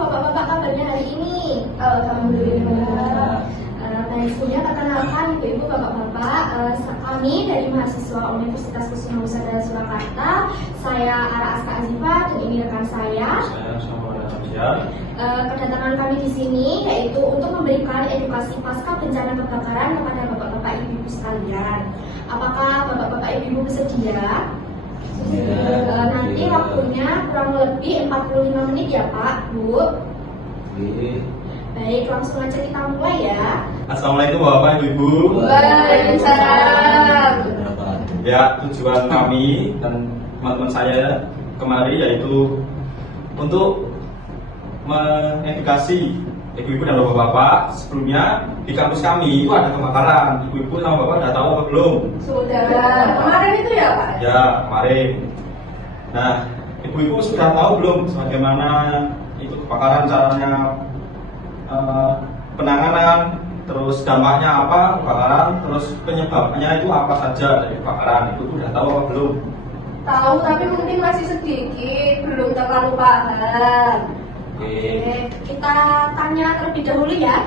bapak-bapak kabarnya hari ini? Alhamdulillah. Baik, sebelumnya perkenalkan ibu-ibu, bapak-bapak, kami dari mahasiswa Universitas Kusuma Nusantara Surakarta. Saya Ara Aska Azifa dan ini rekan saya. Saya Samuel Hamzah. Kedatangan kami di sini yaitu untuk memberikan edukasi pasca bencana kebakaran kepada bapak-bapak ibu-ibu sekalian. Apakah bapak-bapak ibu-ibu bersedia? Nanti waktunya kurang lebih 45 menit ya Pak, Bu. Baik, langsung aja kita mulai ya. Assalamualaikum Bapak Ibu. Waalaikumsalam. Ya, tujuan kami dan teman-teman saya kemari yaitu untuk mengedukasi ibu-ibu dan bapak-bapak. Sebelumnya di kampus kami itu ada kebakaran. Ibu-ibu sama bapak udah tahu apa belum? Sudah. Kemarin itu ya Pak? Ya, kemarin. Nah, ibu-ibu sudah tahu belum bagaimana itu kebakaran, caranya penanganan, terus dampaknya apa kebakaran, terus penyebabnya itu apa saja dari kebakaran? Itu udah tahu apa belum? Tahu, tapi mungkin masih sedikit, belum terlalu paham. Oke, kita tanya terlebih dahulu ya.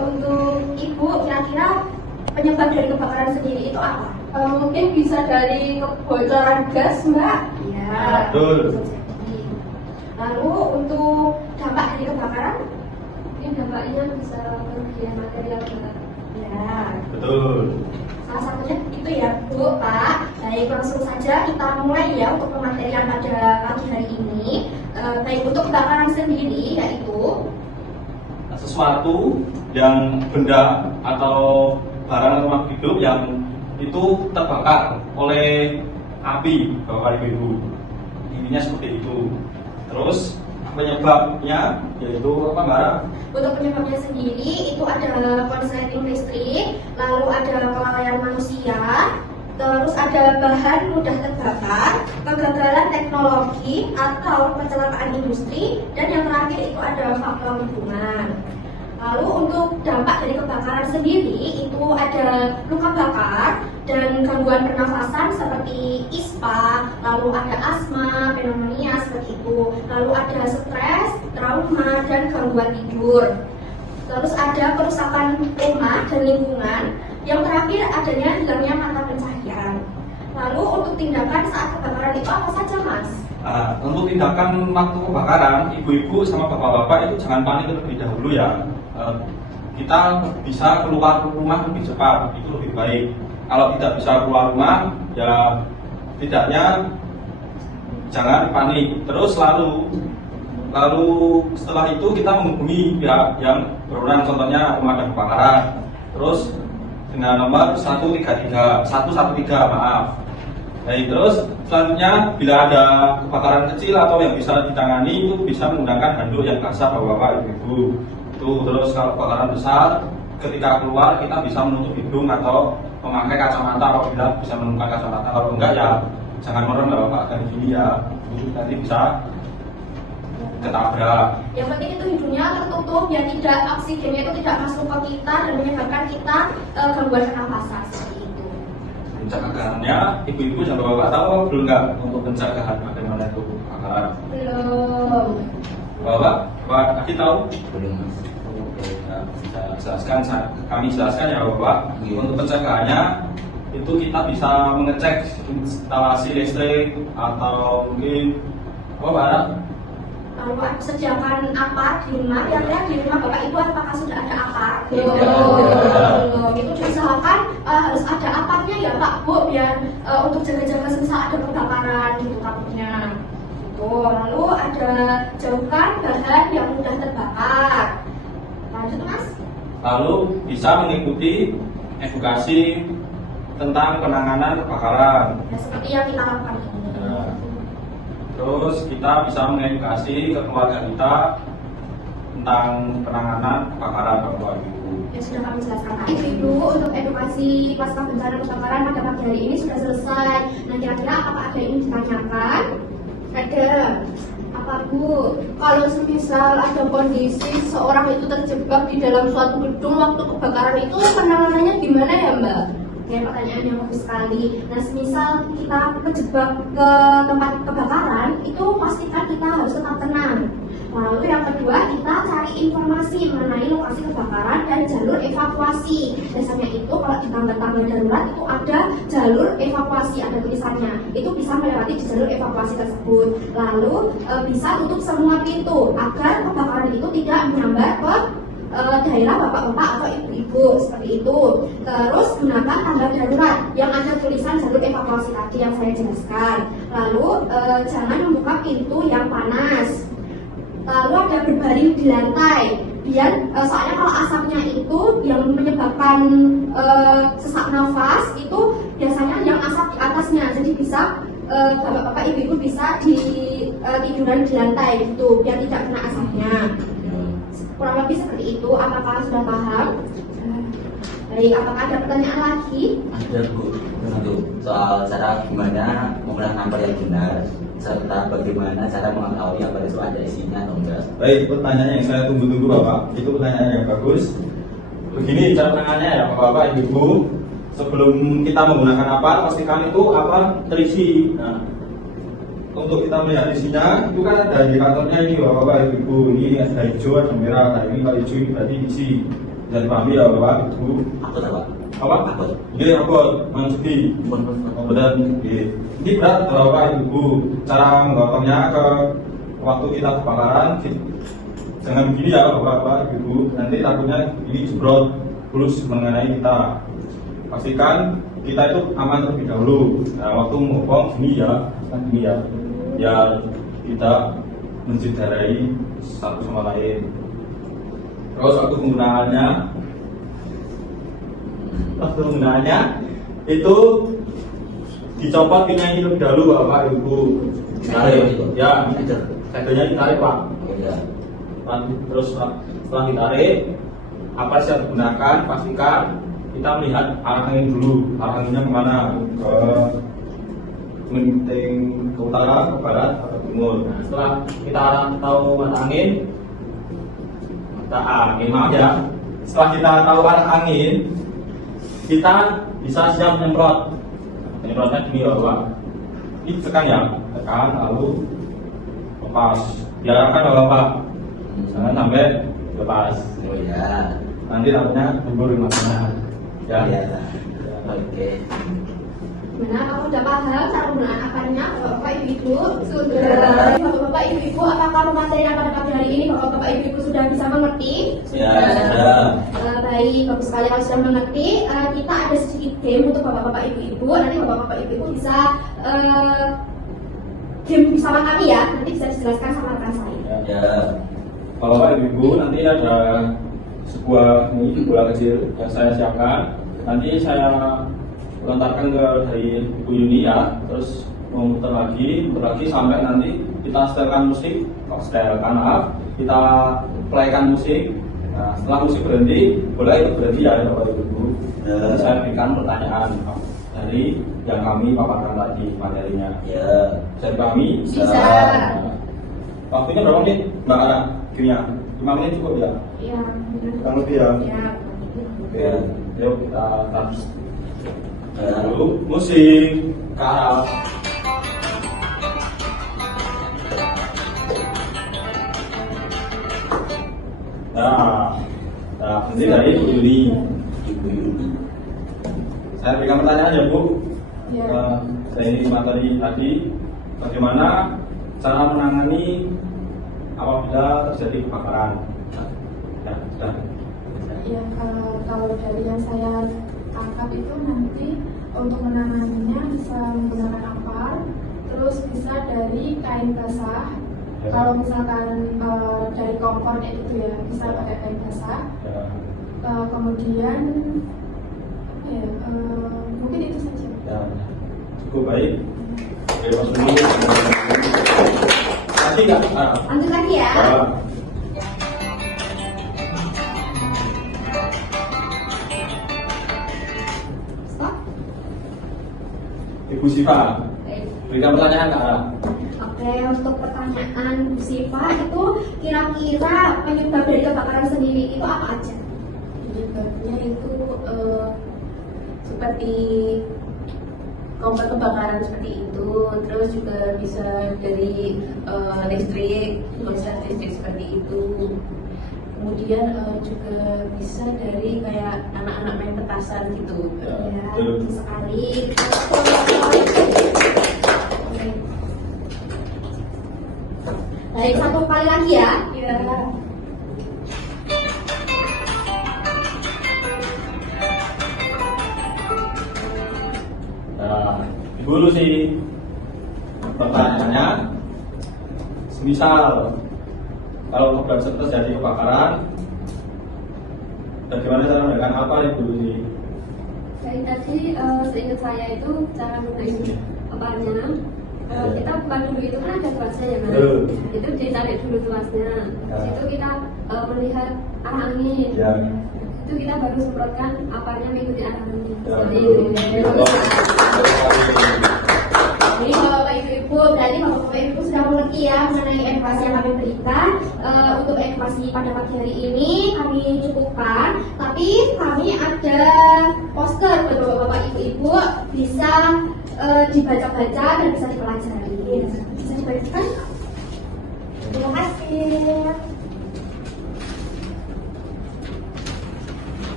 Untuk Ibu, kira-kira penyebab dari kebakaran sendiri itu apa? Mungkin bisa dari kebocoran gas, Mbak. Iya. Betul. Lalu untuk dampak dari kebakaran? Mungkin dampaknya bisa kerugian material juga. Ya. Betul. Salah satunya itu ya Bu, Pak. Baik, langsung saja kita mulai ya untuk pematerian pada pagi hari ini. Baik, untuk kebakaran sendiri yaitu Sesuatu yang benda atau barang rumah hidup yang itu terbakar oleh api, Bapak Ibu. Intinya seperti itu. Terus penyebabnya yaitu apa, Mbak? untuk penyebabnya sendiri itu ada konsleting listrik, lalu ada kelalaian manusia, terus ada bahan mudah terbakar, kegagalan teknologi atau kecelakaan industri, dan yang terakhir itu ada faktor lingkungan. Lalu untuk dampak dari kebakaran sendiri itu ada luka bakar dan gangguan pernafasan seperti ISPA, lalu ada asma, pneumonia seperti itu, lalu ada stres, trauma, dan gangguan tidur. Terus ada kerusakan rumah dan lingkungan. Yang terakhir adanya hilangnya mata pencaharian. Lalu untuk tindakan saat kebakaran itu apa saja, Mas? Untuk tindakan waktu kebakaran, ibu-ibu sama bapak-bapak itu jangan panik terlebih dahulu ya. Kita bisa keluar rumah lebih cepat, itu lebih baik. Kalau tidak bisa keluar rumah, ya tidaknya jangan panik. Terus lalu setelah itu kita menghubungi pihak yang berwenang, contohnya pemadam kebakaran. Terus dengan nomor 113, maaf. Baik, terus selanjutnya bila ada kebakaran kecil atau yang bisa ditangani itu bisa menggunakan handuk yang basah bapak-bapak, ibu-ibu. Itu terus kalau kebakaran besar ketika keluar kita bisa menutup hidung atau memakai kacamata apabila bisa menemukan kacamata. Kalau enggak ya jangan merem bapak, dan gini ya nanti bisa ketabrak. Yang penting itu hidungnya tertutup ya, tidak oksigennya itu tidak masuk ke kita dan menyebabkan kita gangguan pernafasan seperti itu. Pencegahannya ibu-ibu dan bapak-bapak tahu belum nggak untuk pencegahan bagaimana itu kebakaran? Belum. Bapak kasih tahu? Belum. Oke, ya, bisa kami jelaskan ya Bapak. Untuk pencegahannya itu kita bisa mengecek instalasi listrik atau mungkin apa Pak? Lalu sediakan apa di rumah, kira-kira di rumah Bapak Ibu apakah sudah ada apa? Belum. Itu diusahakan harus ada apanya ya Pak Bu, biar untuk jaga-jaga semisal ada kebakaran gitu takutnya. Lalu ada jauhkan bahan yang mudah terbakar. Lanjut Mas. Lalu bisa mengikuti edukasi tentang penanganan kebakaran. Ya, seperti yang kita lakukan ini. Ya. Terus kita bisa mengedukasi ke keluarga kita tentang penanganan kebakaran Bapak Ibu. Yang sudah kami jelaskan tadi. Ibu, untuk edukasi pasca bencana kebakaran pada pagi hari ini sudah selesai. Nah, kira-kira apakah ada yang ditanyakan? Ada. Apa Bu? Kalau semisal ada kondisi seseorang itu terjebak di dalam suatu gedung waktu kebakaran itu penanganannya gimana ya Mbak? Ya, pertanyaan yang bagus sekali. Nah, semisal kita kejebak ke tempat kebakaran, itu pastikan kita harus tetap tenang. Lalu yang kedua mencari informasi mengenai lokasi kebakaran dan jalur evakuasi. Biasanya itu kalau di tangga-tangga darurat itu ada jalur evakuasi, ada tulisannya. Itu bisa melewati di jalur evakuasi tersebut. Lalu bisa tutup semua pintu agar kebakaran itu tidak menyambar ke daerah bapak-bapak atau ibu-ibu seperti itu. Terus gunakan tangga darurat yang ada tulisan jalur evakuasi tadi yang saya jelaskan. Lalu jangan membuka pintu yang panas. Lalu ada berbaring di lantai. Biar soalnya kalau asapnya itu yang menyebabkan sesak nafas itu biasanya yang asap di atasnya. Jadi bisa bapak-bapak ibu-ibu bisa di tiduran di lantai gitu biar tidak kena asapnya. Kurang lebih seperti itu. Apakah sudah paham? Baik, apakah ada pertanyaan lagi? Ada Bu, soal cara gimana menggunakan amper yang benar serta bagaimana cara mengetahui amper itu ada isinya atau enggak. Baik, pertanyaan yang saya tunggu-tunggu Bapak. Itu pertanyaan yang bagus. Begini cara penangannya ya Bapak Ibu. Sebelum kita menggunakan apar, pastikan itu apar terisi. Nah, untuk kita melihat isinya, itu kan ada indikatornya ini Bapak Ibu. Ini ada hijau, ada merah. Nah ini kalau hijau ini berarti isi. Bisa dipahami ya Bapak Ibu. Apa Pak? Apa? Ini rapot, mengikuti. Kemudian ini berat Bapak Ibu. Cara menggotongnya ke waktu kita kebakaran, jangan begini ya Bapak Ibu. Nanti takutnya ini jebrot terus mengenai kita. Pastikan kita itu aman terlebih dahulu. Nah, waktu ngomong gini ya, biar kita menciderai satu sama lain. Terus waktu penggunaannya itu dicopot pinnya ini lebih dahulu Bapak Ibu. Ditarik, ya, kadonya ditarik Pak. Terus setelah ditarik, apa sih yang digunakan? Pastikan kita melihat arah angin dulu. Arah anginnya kemana? Ke utara, ke barat, atau timur. Nah, setelah kita tahu mata angin, maaf ya. Setelah kita tahu arah angin, kita bisa siap menyemprot. Penyemprotnya gini ya Bapak. Ini tekan ya, tekan lalu lepas. Diarahkan ya Bapak. Jangan sampai lepas. Oh ya. Nanti takutnya gugur di mana. Ya. Oke. Gimana? Kamu udah paham cara penggunaan akarnya, Bapak Ibu? Sudah. Bapak Ibu, apakah materi yang pada pagi hari ini Bapak Ibu sudah bisa mengerti? Ya, sudah. Baik, bagus sekali kalau sudah mengerti. Kita ada sedikit game untuk Bapak Ibu. Nanti Bapak Ibu bisa game bersama kami ya. Nanti bisa dijelaskan sama rekan saya. Ya. Kalau Bapak Ibu nanti ada sebuah bola kecil yang saya siapkan. Nanti saya lontarkan ke dari Ibu Yuni ya, terus memutar lagi sampai nanti kita setelkan musik, kita playkan musik. Nah, setelah musik berhenti, bola itu berhenti ya Bapak Ibu. Nanti saya berikan pertanyaan dari yang kami paparkan tadi materinya. Ya. Bisa dipahami? Bisa. Nah, waktunya berapa menit Mbak Ana? Kimia 5 menit cukup ya? Iya. Kurang lebih ya? Ya. Oke, yuk kita start. Lalu musik karang. Nah, nanti dari Ibu Yuni. Saya berikan pertanyaan ya Bu. Ya. Saya ini materi tadi, bagaimana cara menangani apabila terjadi kebakaran. Ya, sudah. Ya, kalau dari yang saya tangkap itu nanti untuk menanganinya bisa menggunakan apar, terus bisa dari kain basah. Ya. Kalau misalkan dari kompor kayak gitu ya, bisa pakai kain basah. Ya. Kemudian apa ya, mungkin itu saja. Ya, cukup baik. Oke, Mas Budi. Nanti nggak? Lanjut lagi ya. Stop. Ibu Siva, berikan pertanyaan ke Ara. Oke, untuk pertanyaan Bu Siva itu kira-kira penyebab dari kebakaran sendiri itu apa aja? Penyebabnya itu seperti kompor kebakaran seperti itu, terus juga bisa dari listrik, proses listrik seperti itu. kemudian juga bisa dari kayak anak-anak main petasan gitu. Ya, Ya, betul. betul sekali. Oke. Baik, satu kali lagi ya. Iya. Nah, dulu sih pertanyaannya, semisal kalau keberhasilan terjadi kebakaran, bagaimana cara menegakkan apa ibu sih? Baik, tadi seingat saya itu cara menaiki apanya, kita buka dulu itu kan ada tuasnya ya kan, Betul. itu ditarik dulu tuasnya, Ya. itu kita melihat arah angin, Ya. itu kita baru semprotkan apanya mengikuti arah angin. Ya, Seperti betul. itu. Jadi Bapak Ibu, berarti Bapak Ibu sudah mengerti ya mengenai edukasi yang kami berikan. Untuk edukasi pada pagi hari ini kami cukupkan, tapi kami ada poster buat Bapak Ibu bisa dibaca-baca dan bisa dipelajari. Bisa dibacakan? Terima kasih.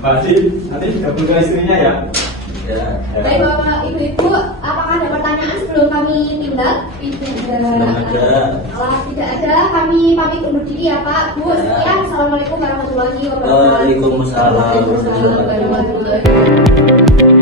Mbak Cik, nanti gabung ke istrinya ya. Ya. Baik Bapak Ibu, apakah ada pertanyaan sebelum kami tinggal? Belum ada. Kalau tidak ada, kami pamit undur diri ya Pak, Bu. Sekian, Assalamualaikum warahmatullahi wabarakatuh. Waalaikumsalam warahmatullahi wabarakatuh. Warahmatullahi wabarakatuh.